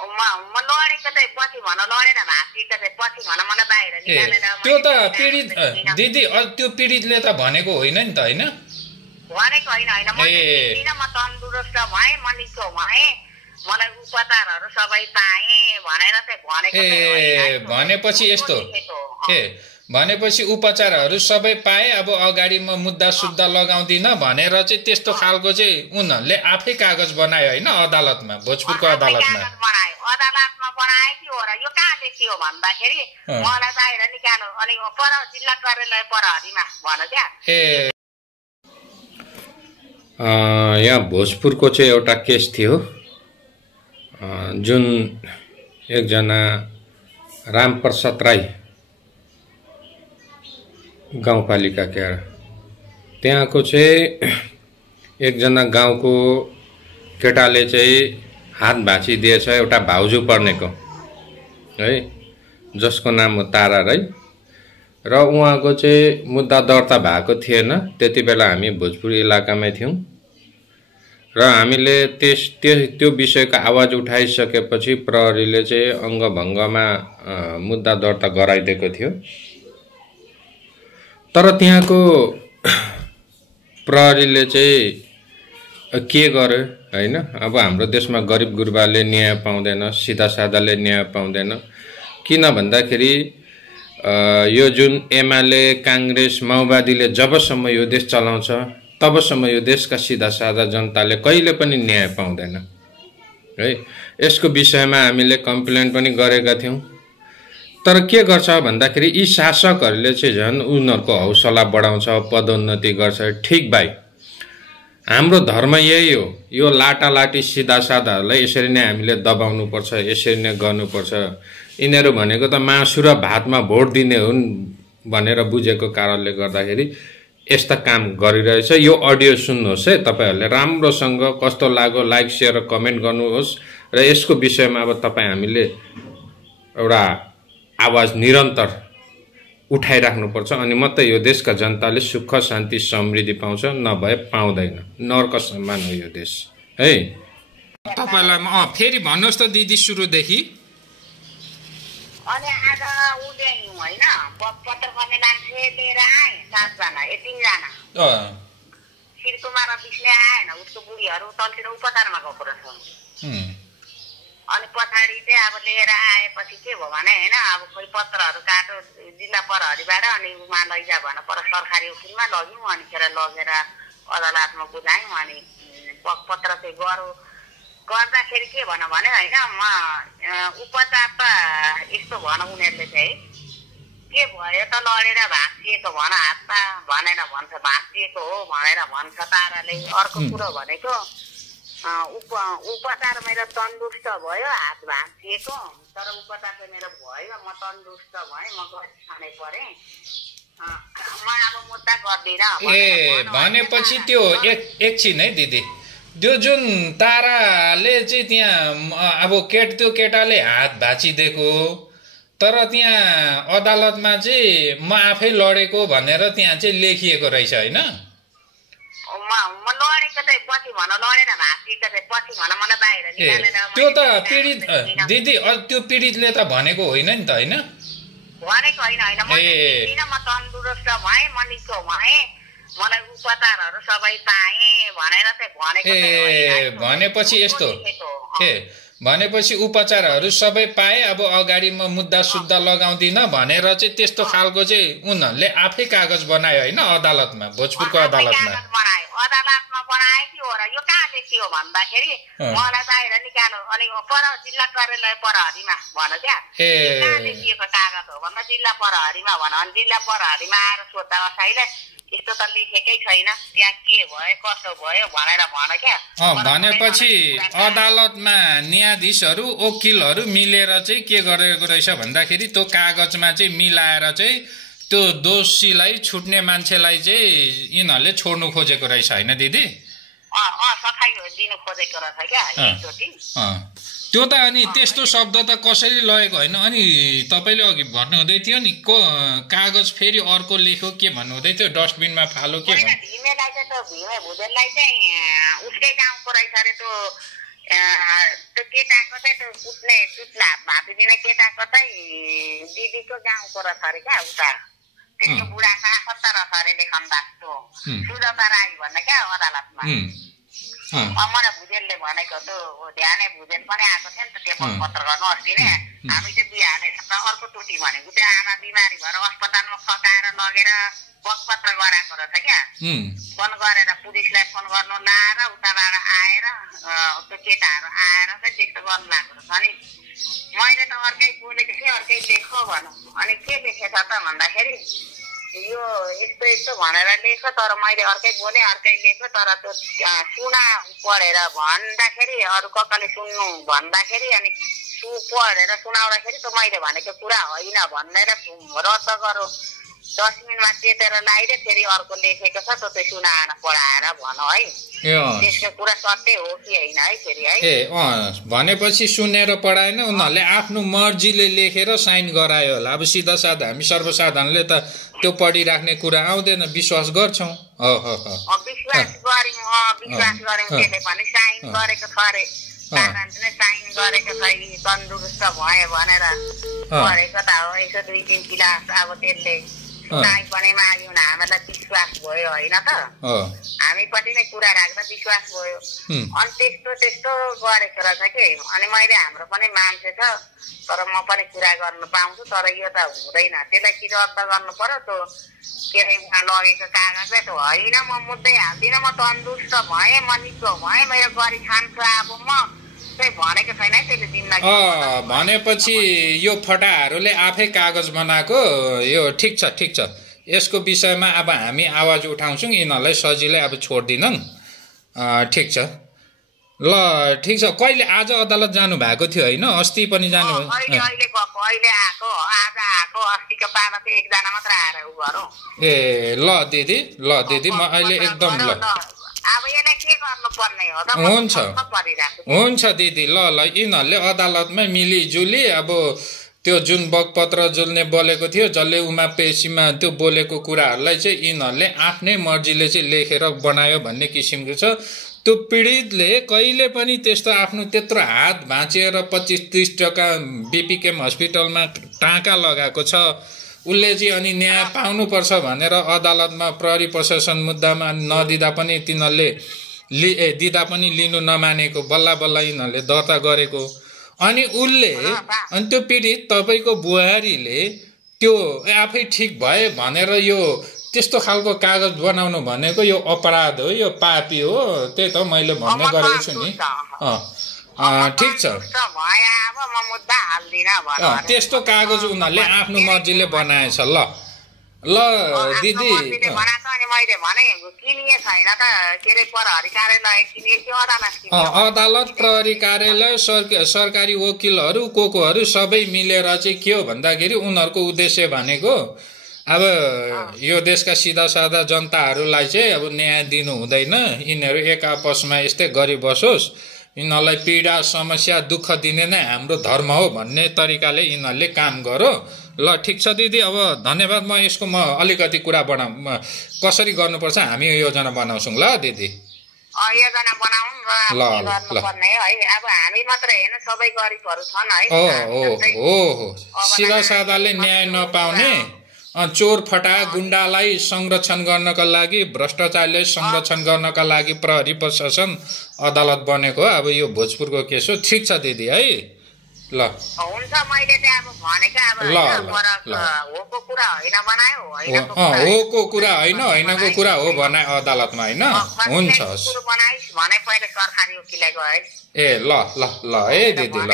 म लडेको चाहिँ पछि भन लडेर भाँचिएको चाहिँ पछि भन मलाई बाहिर निकालेर त्यो त पीडित दिदी त्यो पीडितले त भनेको होइन नि त हैन भनेको होइन होइन म चाहिँ म तन्दुरुस्त भएँ म निको भएँ मलाई उपचारहरू सबै पाएँ भनेर चाहिँ भनेको ए भनेपछि यस्तो भनेपछि उपचारहरू सबै पाए अब अगाडि म मुद्दा सुद्धा लगाउँदिन भनेर चाहिँ त्यस्तो खालको चाहिँ उनीहरूले आफै कागज बनायो होइन अदालतमा भोजपुरको अदालतमा अदालतमा बनाए कि हो र यो कहाँ लेखियो भन्दाखेरि मलाई बाहिर निकाल्यो अनि पर जिल्ला कार्यालय प्रहरीमा भन क्या यहाँ भोजपुरको चाहिँ एउटा केस थियो जुन एकजना रामप्रसाद राई गाउँपालिका क्या त्यहाँको चाहिँ एकजना गाउँको केटाले चाहिँ हात भाँचिदिएछ एउटा भाउजू पर्नेको है जसको नाम हो तारा राई र उहाँको चाहिँ मुद्दा दर्ता भएको थिएन त्यति बेला हामी भोजपुर इलाकामै थियौँ र हामीले त्यो विषयको आवाज उठाइसकेपछि प्रहरीले चाहिँ अङ्गभङ्गमा मुद्दा दर्ता गराइदिएको थियो तर त्यहाँको प्रहरीले चाहिँ के गर्यो हैन अब हाम्रो देशमा गरिब गुरुबाले न्याय पाउँदैन सिधा सादाले न्याय पाउँदैन किन भन्दाखेरि यो जुन एमाले कांग्रेस माओवादीले जबसम्म यो देश चलाउँछ तबसम्म यो देशका सिधा सादा जनताले कहिले पनि न्याय पाउँदैन है यसको विषयमा हामीले कम्प्लेन पनि गरेका थियौं तर के गर्छ भन्दाखेरि यी शासकहरूले चाहिँ झन् उनीहरुको हौसला बढाउँछ पदोन्नति गर्छ ठीक भाइ हाम्रो धर्म यही हो यो लाटालाटी सिधा सादाहरूलाई यसरी नै हामीले दबाउनु पर्छ यसरी नै गर्नुपर्छ यिनीहरु भनेको त मासु र भातमा भोट दिने हुन् भनेर बुझेको कारणले गर्दाखेरि यस्ता काम गरिरहेछ यो अडियो सुन्नुहोस् है तपाईहरुले राम्रोसँग कस्तो लाग्यो लाइक शेयर र कमेन्ट गर्नुहोस् र यसको विषयमा अब तपाई हामीले एउटा आवाज निरन्तर उठाइराख्नुपर्छ अनि मात्रै यो देशका जनताले सुख शान्ति समृद्धि पाउँछ नभए पाउँदैन नरक समान हो यो देश है तपाईलाई फेरि भन्नुस् त दिदी सुरुदेखि अनि आज उले हैन पत्र गर्ने मान्छे लिएर आए 7 जना 3 जना शिरकुमार विष्णु आएन उसको बुढीहरु तलतिर उपचारमा गएको रहेछ अनि पछाडी चाहिँ अब लिएर आएपछि के भयो भने हैन अब खोइ पत्रहरु काट्यो जिल्ला प्रहरीबाट अनि उमा लैजा भन पर सरकारी वकिलमा लग्यौं अनि खेर लगेर अदालतमा बुझायौं अनि पत्र चाहिँ गर्दाखेरि के भन भने हैन म उपचार त यस्तो भन उनीहरुले चाहिँ के भयो त लडेर भाँचिएको भन हातमा भनेर भन्छ भाँचिएको हो भनेर भन्छ ताराले अर्को कुरा भनेको उपचार मेरो तन्दुरुस्त भयो हात भाँचिएको तर उपचार चाहिँ मेरो भयो म तन्दुरुस्त भएँ म गरी खाने परे म अब मुद्दा गर्दिन ए भनेपछि त्यो एकछिन है दिदी त्यो जुन ताराले चाहिँ त्यहाँ अब त्यो केटाले हात भाँचिदिएको तर त्यहाँ अदालतमा चाहिँ म आफै लडेको भनेर त्यहाँ चाहिँ लेखिएको रहेछ हैन म लडेको चाहिँ पछि भन लडेर भाँचिएको चाहिँ पछि भन मलाई बाहिर निकालेर त्यो त पीडित दिदी त्यो पीडितले त भनेको होइन नि त हैन भनेको होइन होइन म चाहिँ म तन्दुरुस्त भएँ म निको भएँ मलाई उपचारहरू सबै पाएँ भनेर चाहिँ भनेको ए भनेपछि यस्तो भनेपछि उपचारहरू सबै पाए अब अगाडि म मुद्दा सुद्धा लगाउँदिन भनेर चाहिँ त्यस्तो खालको चाहिँ उनीहरूले आफै कागज बनायो हैन अदालतमा भोजपुरको अदालतमा अदालतमा बनाए कि हो र यो कहाँ लेखियो भन्दाखेरि मलाई बाहिर निकाल्यो अनि पर जिल्ला कार्यालय प्रहरीमा भन क्या कहाँ लेखिएको कागज हो भन्दा जिल्ला प्रहरीमा भन अनि जिल्ला प्रहरीमा आएर सोध्दा असैले यस्तो त लेखेकै छैन त्यहाँ के भयो कसो भयो भनेर भन क्या भनेपछि अदालतमा न्यायाधीशहरू वकिलहरू मिलेर चाहिँ के गरेको रहेछ भन्दाखेरि त्यो कागजमा चाहिँ मिलाएर चाहिँ त्यो दोषीलाई छुट्ने मान्छेलाई चाहिँ यिनीहरूले छोड्नु खोजेको रहेछ हैन दिदी सफाई दिनु खोजेको रहेछ क्या एकचोटी त्यो त अनि त्यस्तो शब्द त कसैले लगेको होइन अनि तपाईले अघि भन्नुहुँदै थियो नि कागज फेरि अर्को लेख्यो के भन्नुहुँदै थियो डस्टबिनमा फालो के भीमेलाई चाहिँ त्यो भीमे भुजेललाई चाहिँ उसकै गाउँको रहेछ अरे त्यो त्यो केटाको चाहिँ त्यो कुट्ने चुट्ला भाँचिदिने केटाको चाहिँ दिदीको गाउँको रहेछ अरे क्या उता त्यसको बुढा सासत्ता रहेछ अरे लेखन दासको सुजता राई भन्ने क्या अदालतमा मलाई भुजेलले भनेको त्यो ध्याने भुजेल पनि आएको थियो नि त टेबल पत्र गर्नु अस्ति नै हामी चाहिँ बिहाले अर्को टोटी भनेको त्यो आमा बिमारी भएर अस्पतालमा फकाएर लगेर बगपत्र गराएको रहेछ क्या फोन गरेर पुलिसलाई फोन गर्नु लाएर उताबाट आएर त्यो केटाहरू आएर चाहिँ त्यस्तो गर्नु लागेको रहेछ अनि मैले त अर्कै बोलेको थिएँ अर्कै लेखो भनौँ अनि के लेखेछ त भन्दाखेरि यो यस्तो यस्तो भनेर लेख तर मैले अर्कै बोलेँ अर्कै लेख्यो तर त्यो सुना पढेर भन्दाखेरि अरू ककाले सुन्नु भन्दाखेरि अनि पढेर सुनाउँदाखेरि त मैले भनेको कुरा होइन भनेर रद्द गरौँ 10 मिनटमा चेतेर लगाइदिए फेरि अर्को लेखेको छ त्यो सुनाएर पढाएर भनौँ है त्यसको कुरा सत्य हो कि होइन है फेरि है भनेपछि सुनेर पढाएन उनीहरूले आफ्नो मर्जीले लेखेर साइन गरायो होला अब सिधा साधा हामी सर्वसाधारणले त त्यो पढिराख्ने कुरा आउँदैन विश्वास गर्छौँ विश्वास गर्यौँ त्यसले भने साइन गरेको छ अरे साइन गरेको छ तन्दुरुस्त भयो भनेर गरेको त हो यसो 2-3 गिलास अब त्यसले सुनाइ पनि माग्यौँ हामीलाई विश्वास भयो होइन त हामीपट्टि नै कुरा राख्दा विश्वास भयो अनि त्यस्तो गरेको रहेछ कि अनि मैले हाम्रो पनि मान्छे छ तर म पनि कुरा गर्न पाउँछु तर यो त हुँदैन त्यसलाई कि रद्द गर्नु पर्यो त्यो के अरे उहाँ लगेको कागजलाई त होइन म मुद्दै हाल्दिनँ म तन्दुरुस्त भएँ म निको भएँ मेरो गरी खान्छु अब म भनेको छैन है त्यसले जिम्मेवारी भनेपछि यो फटाहरूले आफै कागज बनाएको यो ठिक छ यसको विषयमा अब हामी आवाज उठाउँछौँ यिनीहरूलाई सजिलै अब छोड्दिनौँ ठिक छ ल ठिक छ कहिले आज अदालत जानु भएको थियो होइन अस्ति पनि जानु अहिले आएको आज आएको अस्तिको पामा चाहिँ एकजना मात्र आएर उ गरौँ ए ल दिदी म अहिले एकदम ल अब यसलाई के गर्नुपर्ने हो त हुन्छ दिदी ल यिनीहरूले अदालतमै मिलिजुली अब त्यो जुन बगपत्र जसले बोलेको थियो जसले उमा पेशीमा त्यो बोलेको कुराहरूलाई चाहिँ यिनीहरूले आफ्नै मर्जीले चाहिँ लेखेर बनायो भन्ने किसिमको छ त्यो पीडितले कहिले पनि त्यस्तो आफ्नो त्यत्रो हात भाँचिएर 25-30 टका बीपीकेएम हस्पिटलमा टाँका लगाएको छ उसले चाहिँ अनि न्याय पाउनुपर्छ भनेर अदालतमा प्रहरी प्रशासन मुद्दामा नदिँदा पनि तिनीहरूले दिँदा पनि लिनु नमानेको बल्ल यिनीहरूले दर्ता गरेको अनि उसले अनि त्यो पीडित तपाईँको बुहारीले त्यो आफै ठिक भए भनेर यो त्यस्तो खालको कागज बनाउनु भनेको यो अपराध हो यो पापी हो त्यही त मैले भन्ने गरेको छु नि ठिक छ त्यस्तो कागज उनीहरूले आफ्नो मर्जीले बनाएछ ल दिदी अदालत प्रहरी कार्यालय सरकारी वकिलहरू कोहरू सबै मिलेर चाहिँ के हो भन्दाखेरि उनीहरूको उद्देश्य भनेको अब यो देशका सिधा साधा जनताहरूलाई चाहिँ अब न्याय दिनु हुँदैन यिनीहरू एक आपसमा यस्तै गरी बसोस् यिनीहरूलाई पीडा समस्या दुःख दिने नै हाम्रो धर्म हो भन्ने तरिकाले यिनीहरूले काम गरो ल ठिक छ दिदी अब धन्यवाद म यसको अलिकति कुरा कसरी गर्नुपर्छ हामी योजना बनाउँछौँ ल दिदी योजना बनाउँ र गर्नुपर्ने है अब हामी मात्र हैन सबै गरिबहरु छन् है हो सिधा सादाले न्याय नपाउने चोर फटा गुण्डालाई संरक्षण गर्नका लागि भ्रष्टाचारलाई संरक्षण गर्नका लागि प्रहरी प्रशासन अदालत बनेको अब यो भोजपुरको केस हो ठिक छ दिदी है ल हुन्छ मैले चाहिँ अब भनेको अब होको कुरा हैन बनायो होको कुरा हैन हैनको कुरा हो भने अदालतमा हैन हुन्छ बनाइस भने पहिले सरकारी वकिललाई गए ए ल है दिदी ल